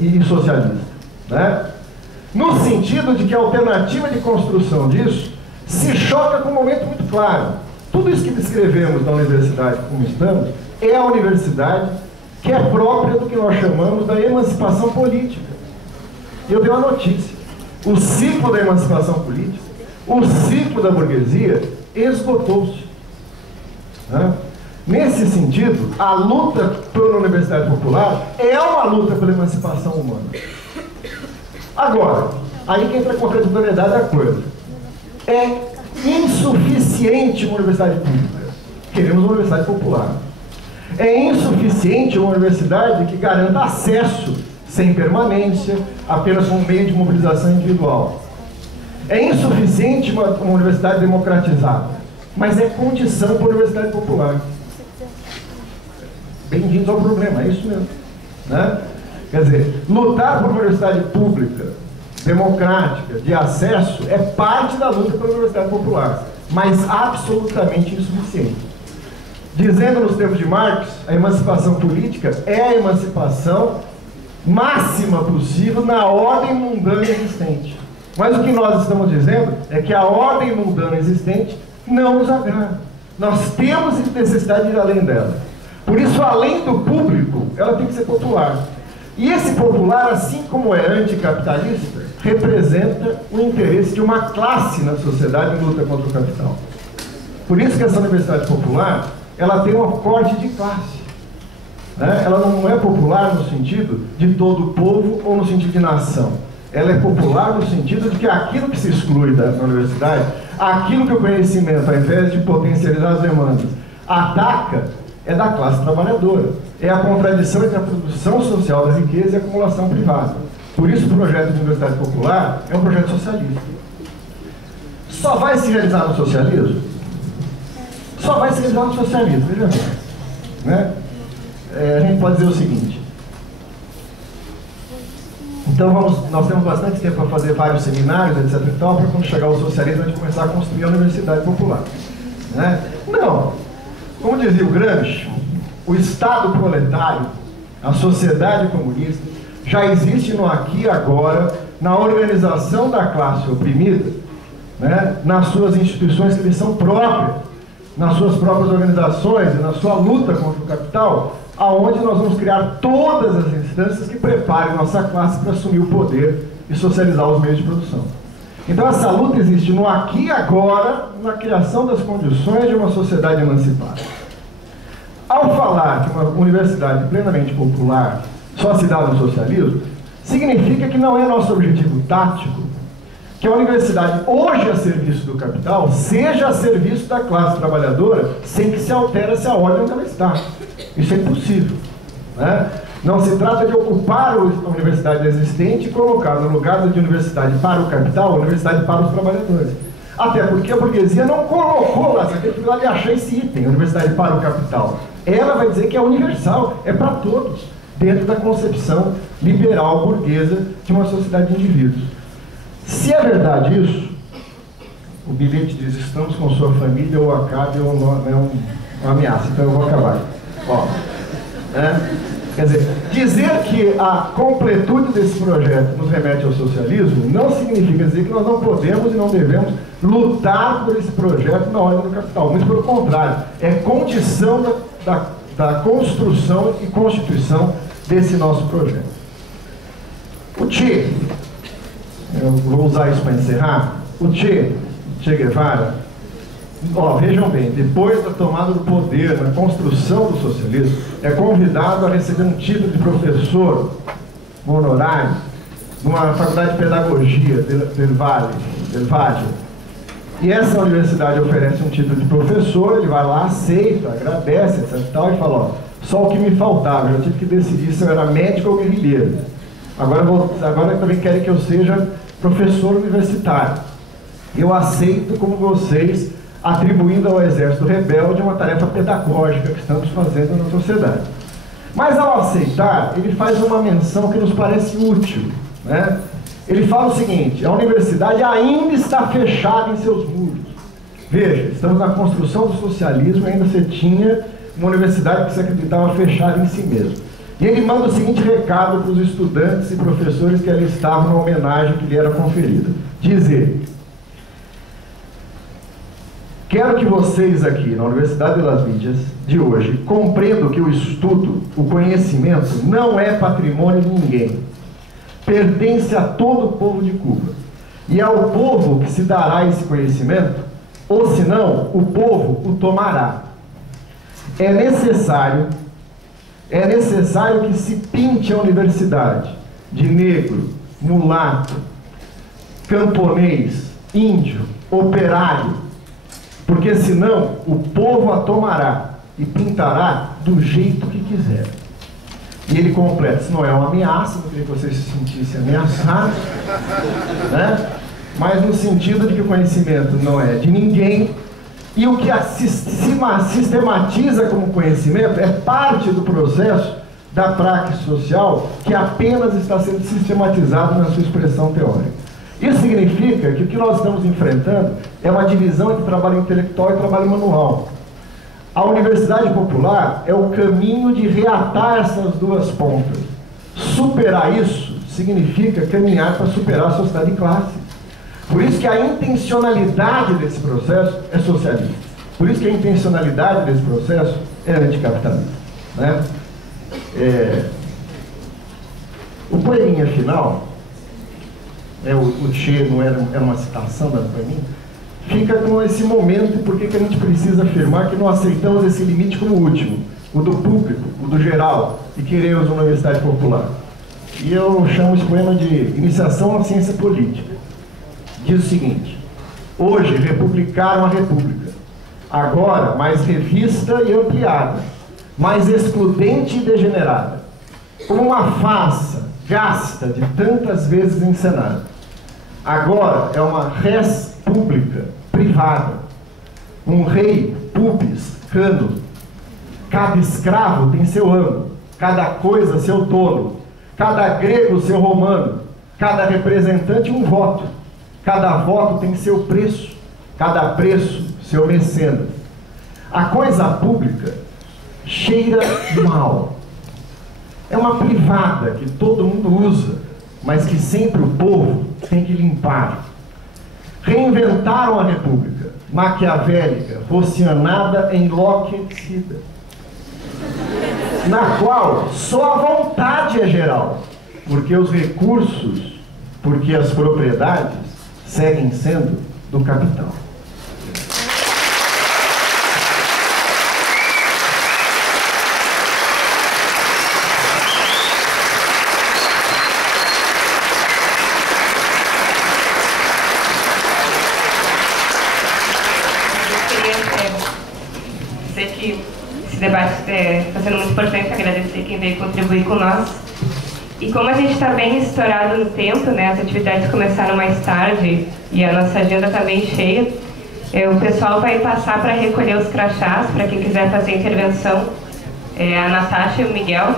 e socialista, né? No sentido de que a alternativa de construção disso se choca com um momento muito claro. Tudo isso que descrevemos da universidade como estamos é a universidade que é própria do que nós chamamos da emancipação política. E eu tenho uma notícia: o ciclo da emancipação política, o ciclo da burguesia esgotou-se, né? Nesse sentido, a luta pela universidade popular é uma luta pela emancipação humana. Agora, aí que entra a contraditoriedade da coisa. É insuficiente uma universidade pública. Queremos uma universidade popular. É insuficiente uma universidade que garanta acesso sem permanência, apenas como meio de mobilização individual. É insuficiente uma universidade democratizada, mas é condição para a universidade popular. Bem-vindos ao problema, é isso mesmo, né? Quer dizer, lutar por uma universidade pública, democrática, de acesso, é parte da luta pela universidade popular, mas absolutamente insuficiente. Dizendo nos tempos de Marx, a emancipação política é a emancipação máxima possível na ordem mundana existente. Mas o que nós estamos dizendo é que a ordem mundana existente não nos agrada. Nós temos necessidade de ir além dela. Por isso, além do público, ela tem que ser popular. E esse popular, assim como é anticapitalista, representa o interesse de uma classe na sociedade em luta contra o capital. Por isso que essa universidade popular, ela tem um corte de classe, né? Ela não é popular no sentido de todo o povo ou no sentido de nação. Ela é popular no sentido de que aquilo que se exclui da universidade, aquilo que o conhecimento, ao invés de potencializar as demandas, ataca, é da classe trabalhadora. É a contradição entre a produção social da riqueza e a acumulação privada. Por isso o projeto de universidade popular é um projeto socialista. Só vai se realizar no socialismo? Só vai se realizar no socialismo, veja bem, né? A gente pode dizer o seguinte. Então nós temos bastante tempo para fazer vários seminários, etc. e tal, para quando chegar ao socialismo a gente começar a construir a universidade popular, né? Não. Como dizia o Gramsci, o Estado proletário, a sociedade comunista, já existe no aqui e agora, na organização da classe oprimida, né, nas suas instituições que lhes são próprias, nas suas próprias organizações, na sua luta contra o capital, aonde nós vamos criar todas as instâncias que preparem nossa classe para assumir o poder e socializar os meios de produção. Então essa luta existe no aqui e agora, na criação das condições de uma sociedade emancipada. Ao falar que uma universidade plenamente popular só se dá no socialismo, significa que não é nosso objetivo tático que a universidade, hoje a serviço do capital, seja a serviço da classe trabalhadora, sem que se altere a ordem onde ela está. Isso é impossível, né? Não se trata de ocupar a universidade existente e colocar no lugar de universidade para o capital, a universidade para os trabalhadores. Até porque a burguesia não colocou lá, você tem que ir lá e achar esse item, a universidade para o capital. Ela vai dizer que é universal, é para todos, dentro da concepção liberal burguesa de uma sociedade de indivíduos. Se é verdade isso, o bilhete diz: estamos com sua família, ou acabe, ou não, é uma ameaça, então eu vou acabar. Ó, né? Quer dizer que a completude desse projeto nos remete ao socialismo não significa dizer que nós não podemos e não devemos lutar por esse projeto na ordem do capital. Muito pelo contrário, é condição da construção e constituição desse nosso projeto. O Che, eu vou usar isso para encerrar, o Che Guevara, vejam bem, depois da tomada do poder, na construção do socialismo, é convidado a receber um título de professor honorário numa faculdade de pedagogia del Valle. E essa universidade oferece um título de professor, ele vai lá, aceita, agradece, etc. e tal, e fala: ó, só o que me faltava, eu já tive que decidir se eu era médico ou guerrilheiro. Agora também querem que eu seja professor universitário. Eu aceito como vocês, atribuindo ao exército rebelde uma tarefa pedagógica que estamos fazendo na sociedade. Mas ao aceitar, ele faz uma menção que nos parece útil, né? Ele fala o seguinte: a universidade ainda está fechada em seus muros. Veja, estamos na construção do socialismo e ainda você tinha uma universidade que se acreditava fechada em si mesma. E ele manda o seguinte recado para os estudantes e professores que ali estavam na homenagem que lhe era conferida. Diz ele: quero que vocês aqui na Universidade de Las Villas de hoje compreendam que o estudo, o conhecimento, não é patrimônio de ninguém. Pertence a todo o povo de Cuba. E ao povo que se dará esse conhecimento, ou senão, o povo o tomará. É necessário que se pinte a universidade de negro, mulato, camponês, índio, operário, porque senão o povo a tomará e pintará do jeito que quiser. E ele completa: isso não é uma ameaça, não queria que vocês se sentissem ameaçados, né? Mas no sentido de que o conhecimento não é de ninguém, e o que se sistematiza como conhecimento é parte do processo da praxis social que apenas está sendo sistematizado na sua expressão teórica. Isso significa que o que nós estamos enfrentando é uma divisão entre trabalho intelectual e trabalho manual. A Universidade Popular é o caminho de reatar essas duas pontas. Superar isso significa caminhar para superar a sociedade de classe. Por isso que a intencionalidade desse processo é socialista. Por isso que a intencionalidade desse processo é anticapitalista, né? O poeminha final, o Che não era uma citação da poeminha, fica com esse momento e por que a gente precisa afirmar que não aceitamos esse limite como último, o do público, o do geral, e queremos uma universidade popular. E eu chamo esse poema de Iniciação na Ciência Política. Diz o seguinte: hoje republicaram a República, agora mais revista e ampliada, mais excludente e degenerada, como uma farsa gasta de tantas vezes encenada. Agora é uma res pública privada, um rei pubis cano, cada escravo tem seu amo, cada coisa seu dono, cada grego seu romano, cada representante um voto. Cada voto tem seu preço, cada preço seu mecenas. A coisa pública cheira mal. É uma privada que todo mundo usa, mas que sempre o povo tem que limpar. Reinventaram a república, maquiavélica, rocianada, enlouquecida, na qual só a vontade é geral, porque os recursos, porque as propriedades seguem sendo do capital. Sei que esse debate está sendo muito importante, agradecer quem veio contribuir com nós. E como a gente está bem estourado no tempo, né, as atividades começaram mais tarde e a nossa agenda está bem cheia, o pessoal vai passar para recolher os crachás, para quem quiser fazer intervenção, a Natasha e o Miguel.